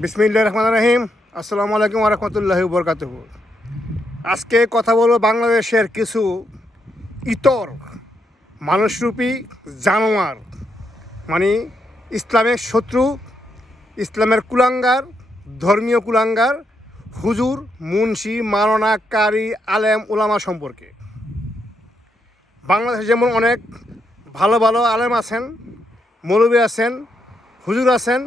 বিসমিল্লাহির রহমানির রহিম। আসসালামু আলাইকুম ওয়া রাহমাতুল্লাহি ওয়া বারাকাতুহু। আজকে কথা বলবো বাংলাদেশের কিছু ইতর মানুষরূপী জানোয়ার, মানে ইসলামের শত্রু, ইসলামের কুলাঙ্গার, ধর্মীয় কুলাঙ্গার, হুজুর, মুন্সি, মাওলানা, কারি, আলেম, উলামা সম্পর্কে। বাংলাদেশে যেমন অনেক ভালো ভালো আলেম আছেন, মৌলবী আছেন, হুজুর আছেন,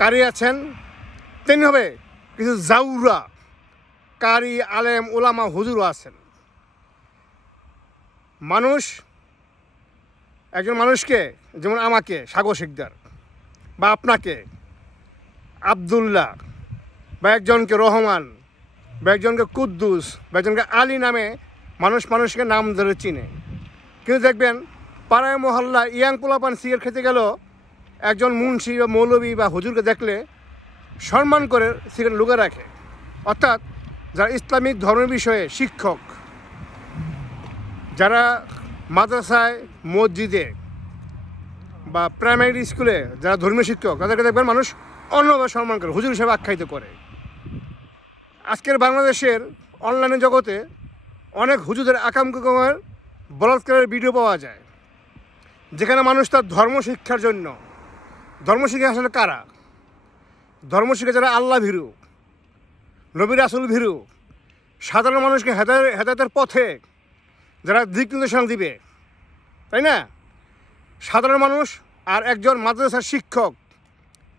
কারি আছেন, তেমনিভাবে কিছু জাউরা, কারি, আলেম, ওলামা, হুজুরও আছেন। একজন মানুষকে, যেমন আমাকে সাগর শিকদার, বা আপনাকে আবদুল্লাহ, বা একজনকে রহমান, বা একজনকে কুদ্দুস, বা একজনকে আলী নামে মানুষকে নাম ধরে চিনে। কিন্তু দেখবেন পাড়ায় মহল্লা ইয়াং পোলাপান সিগারেট খেতে গেল একজন মুন্সি বা মৌলবী বা হুজুরকে দেখলে সম্মান করে সিগারেট লুকে রাখে। অর্থাৎ যারা ইসলামিক ধর্মের বিষয়ে শিক্ষক, যারা মাদ্রাসায়, মসজিদে বা প্রাইমারি স্কুলে যারা ধর্মীয় শিক্ষক, তাদেরকে দেখবেন মানুষ অন্যভাবে সম্মান করে, হুজুর হিসেবে আখ্যায়িত করে। আজকের বাংলাদেশের অনলাইন জগতে অনেক হুজুরদের আকামকুকমের বলাৎকারের ভিডিও পাওয়া যায়, যেখানে মানুষ তার ধর্মশিক্ষার জন্য, ধর্মশিক্ষা আসলে কারা? ধর্মশিক্ষা যারা আল্লাহ ভীরু, নবী রাসূল ভীরু, সাধারণ মানুষকে হেদায়েতের পথে যারা দিক নির্দেশনা দিবে, তাই না? সাধারণ মানুষ আর একজন মাদ্রাসার শিক্ষক,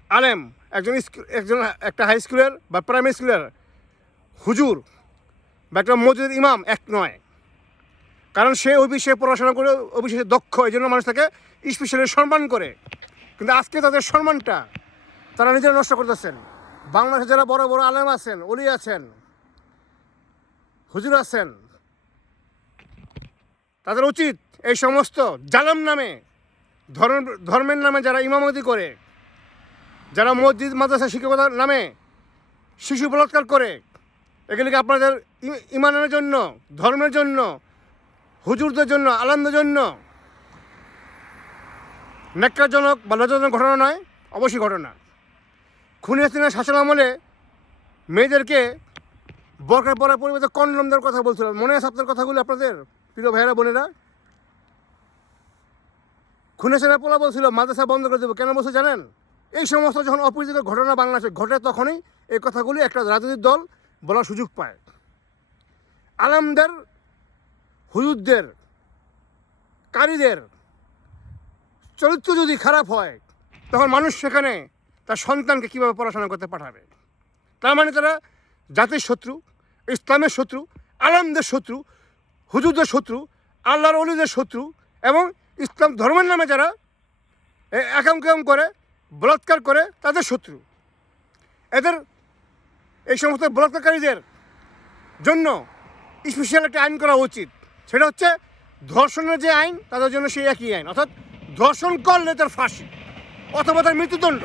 আলেম, একজন একটা হাই স্কুলের বা প্রাইমারি স্কুলের হুজুর বা একটা মসজিদের ইমাম এক নয়। কারণ সে ওই বিষয়ে পড়াশোনা করে ওই বিষয়ে দক্ষ, এই জন্য মানুষ তাকে স্পেশালি সম্মান করে। কিন্তু আজকে তাদের সম্মানটা তারা নিজেরা নষ্ট করতেছেন। বাংলাদেশে যারা বড় বড় আলেম আছেন, ওলি আছেন, হুজুর আছেন, তাদের উচিত এই সমস্ত জালেম নামে, ধর্মের নামে যারা ইমামতি করে, যারা মসজিদ মাদ্রাসা শিক্ষকতার নামে শিশু বলাৎকার করে, এগুলিকে আপনাদের ইমানের জন্য, ধর্মের জন্য, হুজুরদের জন্য, আলেমদের জন্য ন্যাক্কারজনক বা লজ্জাজনক ঘটনা নয়, অবশ্যই ঘটনা। খুনি হাসিনার শাসন আমলে মেয়েদেরকে বরকার পরার পরিবর্তে কন্ডম দেওয়ার কথা বলছিল। মনে আছে আপনার কথাগুলো আপনাদের প্রিয় ভাইয়েরা বোনেরা? খুনি হাসিনার পোলা বলছিল মাদ্রাসা বন্ধ করে দেবো। কেন বলছে জানেন? এই সমস্ত যখন অপ্রীতিকর ঘটনা বাংলাদেশে ঘটে, তখনই এই কথাগুলি একটা রাজনৈতিক দল বলার সুযোগ পায়। আলেমদের, হুজুরদের, কারীদের চরিত্র যদি খারাপ হয়, তখন মানুষ সেখানে তার সন্তানকে কীভাবে পড়াশোনা করতে পাঠাবে? তার মানে তারা জাতির শত্রু, ইসলামের শত্রু, আলেমদের শত্রু, হুজুরদের শত্রু, আল্লাহর ওলিদের শত্রু, এবং ইসলাম ধর্মের নামে যারা একাম করে, বলাৎকার করে, তাদের শত্রু। এদের, এই সমস্ত বলাৎকারীদের জন্য স্পেশাল একটা আইন করা উচিত। সেটা হচ্ছে ধর্ষণের যে আইন, তাদের জন্য সেই একই আইন, অর্থাৎ ধর্ষণ করলে তার ফাঁসি অথবা তার মৃত্যুদণ্ড।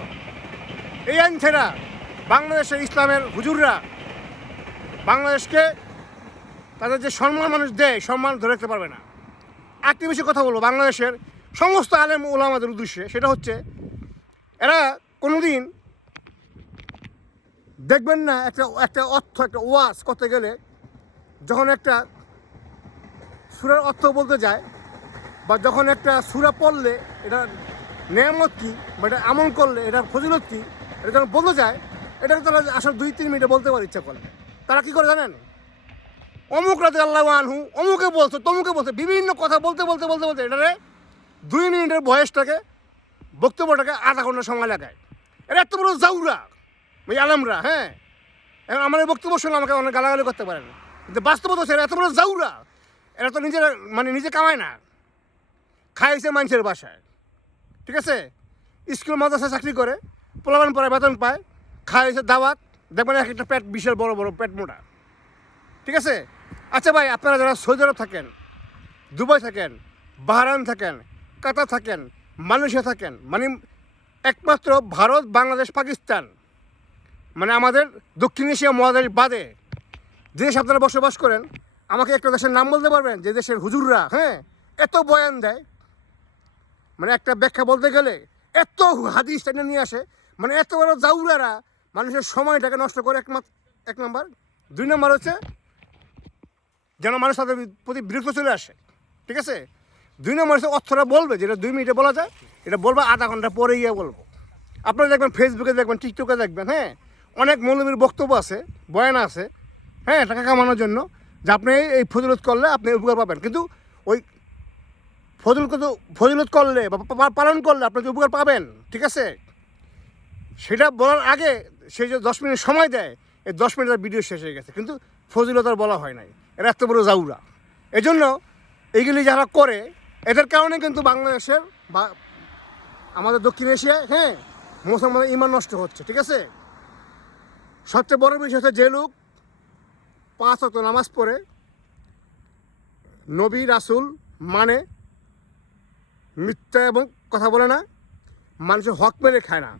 এই আইন ছাড়া বাংলাদেশের ইসলামের হুজুররা বাংলাদেশকে তাদের যে সম্মান মানুষ দেয়, সম্মান ধরে রাখতে পারবে না। একটি বিষয়ে কথা বলবো বাংলাদেশের সমস্ত আলেম ওলামাদের উদ্দেশ্যে, সেটা হচ্ছে এরা কোনোদিন দেখবেন না একটা অর্থ, একটা ওয়াজ করতে গেলে যখন একটা সূরার অর্থ বলতে যায়, বা যখন একটা সূরা পড়লে এটা নেয়ামত কী, বা এটা আমল করলে এটার ফজিলত কী, এটা যখন বলতে যায়, এটাকে তারা আসলে 2-3 মিনিটে বলতে পারে ইচ্ছা করে। তারা কী করে জানেন? অমুক রাদিয়াল্লাহু আনহু অমুকে বলছে, তমুকে বলছে, বিভিন্ন কথা বলতে এটারে 2 মিনিটের বয়সটাকে, বক্তব্যটাকে আধা ঘন্টা সময় লাগায়। এটা এত বড় জাউরা ওই আলেমরা। হ্যাঁ, এখন আমার এই বক্তব্য শুনে আমাকে অনেক গালাগালি করতে পারেন, কিন্তু বাস্তবতা হচ্ছে এরা এত বড় জাউরা। এরা তো নিজে কামায় না, খাইছে মানুষের বাসায়, ঠিক আছে? স্কুল মাদ্রাসায় চাকরি করে, পোলাপান পড়ায়, বেতন পায়, খাইছে দাওয়াত, দেখবেন এক একটা পেট বিশাল বড় বড় পেট মোটা, ঠিক আছে? আচ্ছা ভাই, আপনারা যারা সৌদি আরব থাকেন, দুবাই থাকেন, বাহরাইন থাকেন, কাতার থাকেন, মালয়েশিয়া থাকেন, মানে একমাত্র ভারত, বাংলাদেশ, পাকিস্তান, মানে আমাদের দক্ষিণ এশিয়া মহাদেশ বাদে যে দেশে আপনারা বসবাস করেন, আমাকে একটা দেশের নাম বলতে পারবেন যে দেশের হুজুররা, হ্যাঁ, এত বয়ান দেয়, মানে একটা ব্যাখ্যা বলতে গেলে এত হাদিস টেনে নিয়ে আসে, মানে এত বড় জাউরারা মানুষের সময়টাকে নষ্ট করে এক নম্বর। 2 নম্বর হচ্ছে যেন মানুষ তাদের প্রতি বিরক্ত চলে আসে, ঠিক আছে। 2 নম্বর হচ্ছে অর্থটা বলবে, যেটা 2 মিনিটে বলা যায় এটা বলবো আধা ঘন্টা পরে গিয়ে বলবো। আপনারা দেখবেন ফেসবুকে দেখবেন, টিকটকে দেখবেন, হ্যাঁ, অনেক মৌলবীর বক্তব্য আছে, বয়ান আছে, হ্যাঁ, টাকা কামানোর জন্য, যে আপনি এই ফজিলত করলে আপনি উপকার পাবেন। কিন্তু ওই ফজিলত করলে বা পালন করলে আপনি যে উপকার পাবেন, ঠিক আছে, সেটা বলার আগে সে যে 10 মিনিট সময় দেয়, এই 10 মিনিটের ভিডিও শেষ হয়ে গেছে, কিন্তু ফজিলত আর বলা হয় নাই। এরা এত বড় জাউরা। এই জন্য এইগুলি যারা করে, এদের কারণে কিন্তু বাংলাদেশের বা আমাদের দক্ষিণ এশিয়ায়, হ্যাঁ, মুসলমানদের ঈমান নষ্ট হচ্ছে, ঠিক আছে। সবচেয়ে বড় বিষয় হচ্ছে যে লোক 5 ওয়াক্ত নামাজ পড়ে, নবী রাসূল মানে, মিথ্যা এবং কথা বলে না, মানুষের হক মেরে খায় না,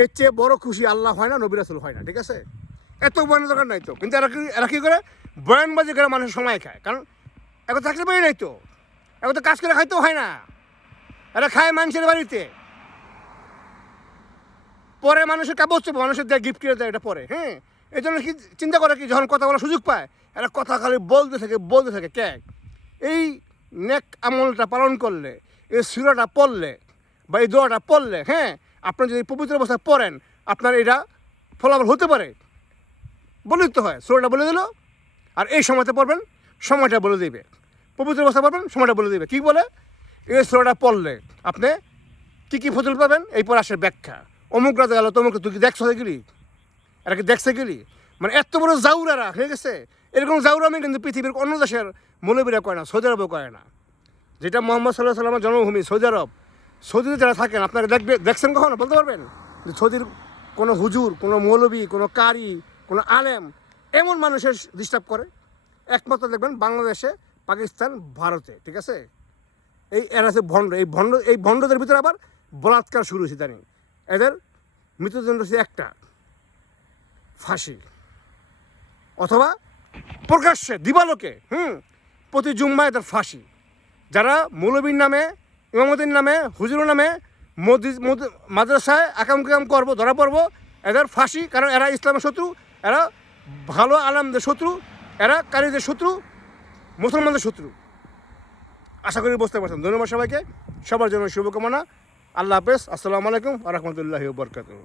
এর চেয়ে বড় খুশি আল্লাহ হয় না, নবী রাসূল হয় না, ঠিক আছে। এত বয়ানের দরকার নাই তো, কিন্তু এরা কী করে বয়ানবাজি করে মানুষের সময় খায়। কারণ এখন চাকরি পাই নাই তো, এখন তো কাজ করে খাইতেও হয় না, এরা খায় মানুষের বাড়িতে, পরে মানুষের কাগজ মানুষের দেয়, গিফট করে দেয়, এটা পরে, হ্যাঁ। এই জন্য কি চিন্তা করে কি, যখন কথা বলার সুযোগ পায় এরা কথা খালি বলতে থাকে কে। এই নেক আমলটা পালন করলে, এই সূরাটা পড়লে বা এই দোয়াটা পড়লে, হ্যাঁ, আপনি যদি পবিত্র অবস্থায় পড়েন, আপনার এটা ফলাফল হতে পারে। বলে দিতে হয়, সূরাটা বলে দিল, আর এই সময়তে পড়বেন, সময়টা বলে দেবে। পবিত্র অবস্থায় পড়বেন, সময়টা বলে দেবে। কী বলে, এই সূরাটা পড়লে আপনি কী ফজিলত পাবেন, এই পর আসে ব্যাখ্যা। অমুক রাজা গেল, তমুক, তুই কি দেখছো গেলি, এরা কি দেখছে গেলি, মানে এত বড় জাউরারা হয়ে গেছে। এরকম জাউরামি কিন্তু পৃথিবীর অন্য দেশের মৌলবীরা করে না, সৌদি আরবও করে না। যেটা মোহাম্মদ সাল্লাহ সাল্লামের জন্মভূমি সৌদি আরব, সৌদিতে যারা থাকেন আপনারা দেখছেন কখনো, বলতে পারবেন যে সৌদির কোনো হুজুর, কোনো মৌলবী, কোনো কারি, কোনো আলেম এমন মানুষের ডিস্টার্ব করে? একমাত্র দেখবেন বাংলাদেশে, পাকিস্তান, ভারতে, ঠিক আছে। এরা হচ্ছে ভণ্ড। এই ভণ্ডদের ভিতরে আবার বলাৎকার শুরু হয়েছে, জানি। এদের মৃত্যুদণ্ড হচ্ছে একটা, ফাঁসি, অথবা প্রকাশ্যে দিবালোকে, প্রতি জুম্মায় এদের ফাঁসি। যারা মৌলবীর নামে, ইমামতির নামে, হুজুরের নামে মাদ্রাসায় আকাম করবো, ধরা পড়বো, এদের ফাঁসি। কারণ এরা ইসলামের শত্রু, এরা ভালো আলেমদের শত্রু, এরা কারীদের শত্রু, মুসলমানদের শত্রু। আশা করি বুঝতে পারছেন। ধন্যবাদ সবাইকে, সবার জন্য শুভকামনা। আল্লাহ হাফেজ। আসসালামু আলাইকুম ওয়া রাহমাতুল্লাহি ওয়া বারাকাতুহু।